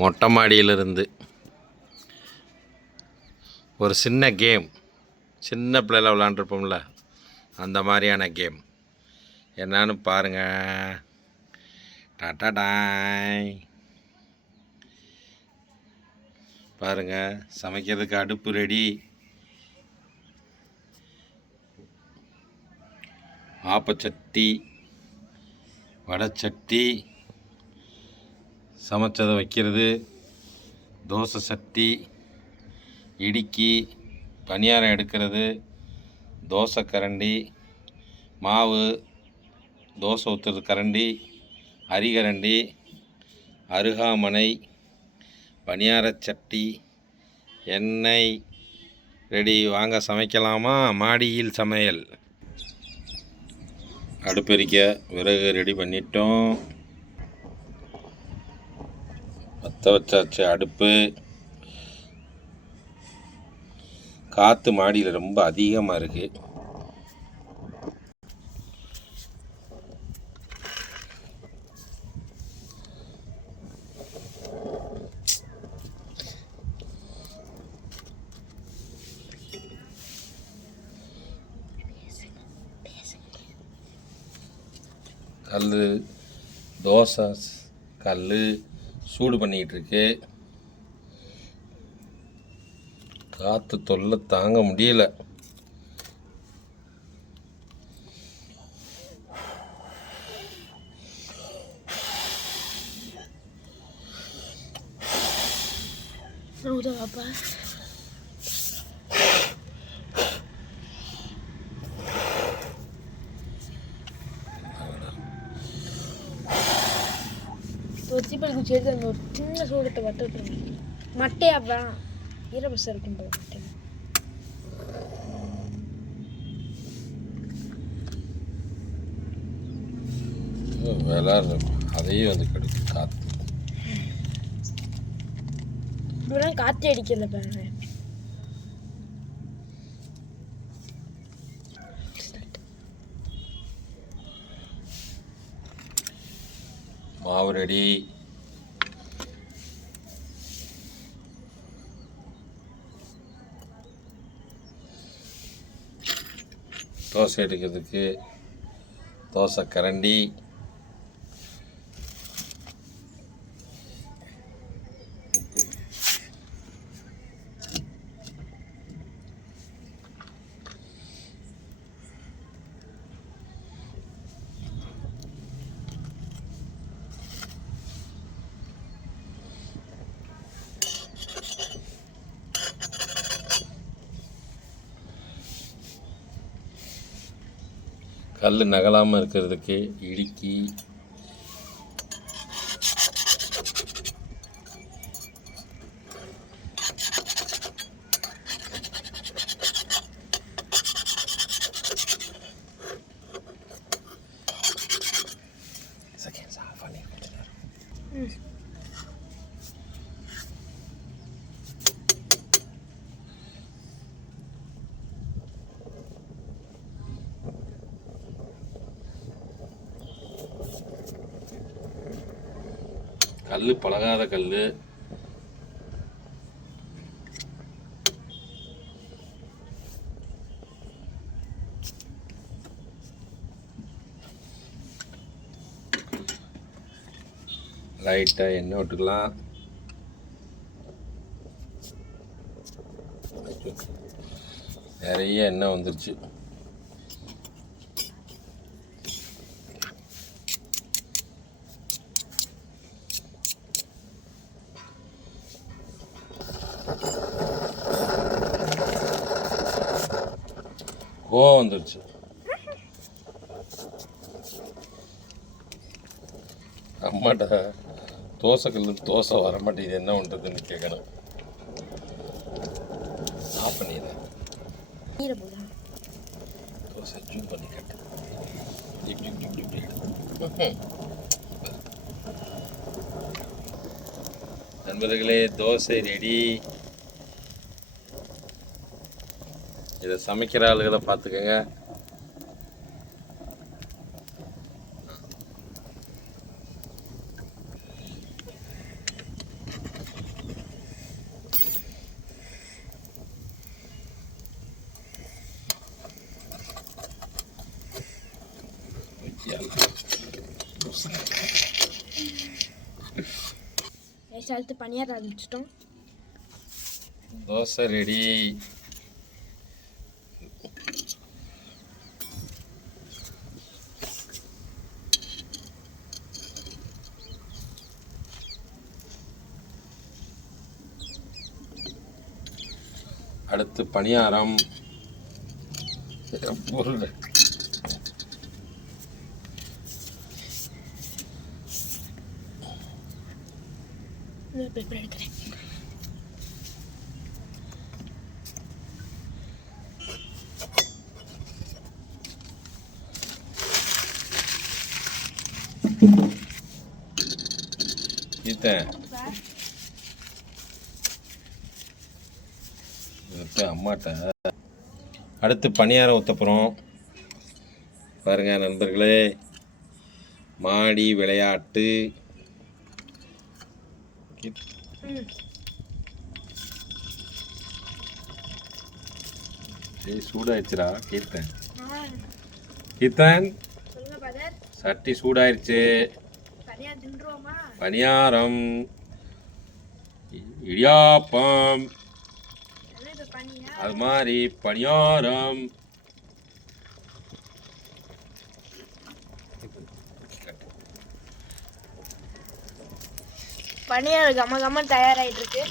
மொட்டை மாடியிலிருந்து ஒரு சின்ன கேம், சின்ன பிள்ளைல விளாண்டுருப்போம்ல அந்த மாதிரியான கேம் என்னான்னு பாருங்கள். டாடாடாய் பாருங்கள், சமைக்கிறதுக்கு அடுப்பு ரெடி. ஆப்பச்சட்டி, வடைச்சட்டி, சமைச்சதை வைக்கிறது, தோசை சட்டி, இடிக்கி, பணியாரம் எடுக்கிறது, தோசை கரண்டி, மாவு தோசை ஊற்றுறது கரண்டி, அரிகரண்டி, அருகாமனை, பணியாரச்சட்டி, எண்ணெய் ரெடி. வாங்க சமைக்கலாமா? மாடியில் சமையல். அடுப்பெரிக்க விறகு ரெடி பண்ணிட்டோம். பற்ற வச்சாச்சு அடுப்பு. காற்று மாடியில் ரொம்ப அதிகமாக இருக்குது. கல், தோசை கல் சூடு பண்ணிக்கிட்டு இருக்கு. காற்று தொல்லை தாங்க முடியல. ஒத்திப்பலுக்கு சேர்த்து அந்த ஒரு சின்ன சூடத்தை வட்டு மட்டையா அப்புறம் ஈரபசம் இருக்கும் போது மட்டை விளாட்ற அதையும் வந்து கிடைக்கும் காற்று. இப்பெல்லாம் காற்று அடிக்கல பாருங்க. மாவு ரெடி. தோசை எடுக்கிறதுக்கு தோசை கரண்டி, கல் நகலாமல் இருக்கிறதுக்கு இடுக்கி, கல் பழகாத கல். லைட்டாக எண்ணெய் விட்டுக்கலாம். நிறைய எண்ணெய் வந்துருச்சு. கோவம் வந்துருச்சு. அம்மாட்ட தோசைக்கல்லு தோசை வர மாட்டேங்குது, என்ன பண்ணுறதுன்னு கேட்கணும். ஆஃப் பண்ணிடுறேன். தோசை ஜூம் பண்ணி கட்டு. நண்பர்களே, தோசை ரெடி. இதை சமைக்கிற ஆளுகளை பார்த்துக்கோங்க. கைஸ் அடுத்து பணியார ஆரம்பிச்சிட்டோம். தோசை ரெடி. அடுத்து பணியாரம். பொருள் பேப்பர் எடுக்கிறேன். அம்மாட்ட அடுத்து பணியாரம் ஊற்ற போகிறோம். பாருங்க நண்பர்களே, மாடி விளையாட்டு. சூடாயிடுச்சுடா கீர்த்தன். கீர்த்தன் சட்டி சூடாயிருச்சு. பணியாரம், இடியாப்பம், அது மாதிரி பணியாரம். பணியாரம் கம கம தயாராகிட்டு இருக்கு.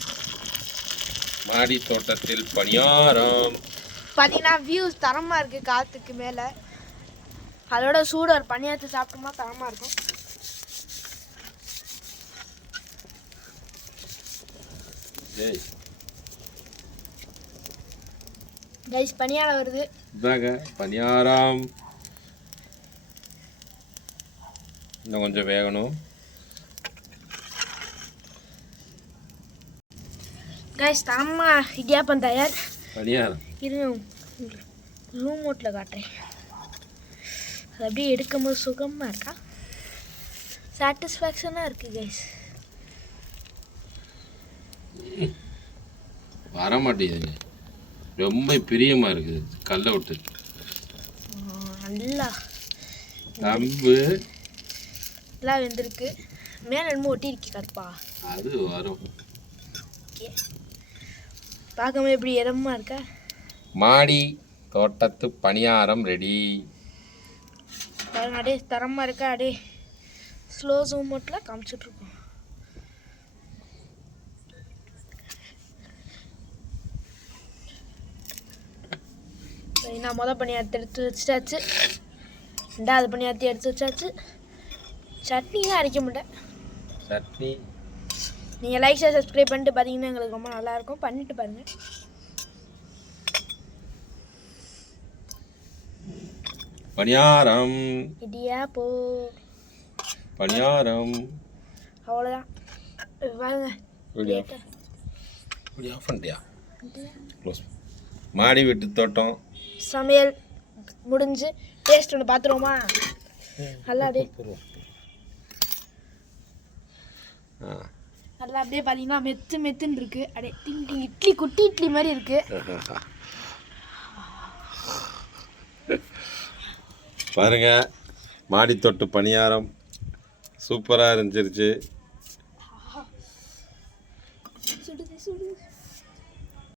மாடி தோட்டத்தில் பணியாரம். பார்த்தீங்கன்னா வியூஸ் தரமாக இருக்குது காற்றுக்கு மேலே. அதோட சூடு ஒரு பணியாரத்தை சாப்பிட்டோமா தரமாக இருக்கும். கைஸ் பணியாரம் வருது. இதாங்க பணியாரம். இன்னும் கொஞ்சம் வேகணும். கைஸ் தரமா இடியாப்பம் தயார். பணியாரம் இருங்க ரூம் மோட்டில் காட்டுறேன். அது அப்படியே எடுக்கும்போது சுகமாக இருக்கா, சாட்டிஸ்ஃபேக்ஷனாக இருக்குது கைஸ். வர மாட்டேங்குது, ரொம்ப பிரியமாக இருக்குது. கல்லை விட்டு நல்லா கம்பு எல்லாம் வெந்திருக்கு. மேலே என்னமோ ஒட்டி இருக்கு கடுப்பா. அது வரும். பார்க்கும்போது எப்படி இடமா இருக்கா. மாடி தோட்டத்து பணியாரம் ரெடி. பாருங்க அப்படியே தரமாக இருக்கா. அப்படியே ஸ்லோ ஜூம் மோட்டில் காமிச்சிட்ருக்கோம். நான் மொதல் பணியாரத்தை எடுத்து வச்சாச்சு. ரெண்டாவது பணியாரத்தை எடுத்து வச்சாச்சு. சட்னிலாம் அரைக்க மாட்டேன். சட்னி நீங்கள் லைக் ஷேர் சப்ஸ்கிரைப் பண்ணிட்டு பார்த்தீங்கன்னா எங்களுக்கு ரொம்ப நல்லாயிருக்கும். பண்ணிட்டு பாருங்கள். பணியாரம், இடியாப்போ பணியாரம். அவ்வளோதான். பாருங்க ஆஃப் பண்ணிட்டியா? மாடி வீட்டு தோட்டம் சமையல் முடிஞ்சு டேஸ்ட் ஒன்று பார்த்துருவோமா? நல்லா அப்படியே நல்லா அப்படியே பார்த்தீங்கன்னா மெத்துன்னு இருக்கு. அப்படியே டிங் இட்லி குட்டி இட்லி மாதிரி இருக்கு. பாருங்க மாடி தொட்டு பணியாரம் சூப்பராக இருந்துச்சு.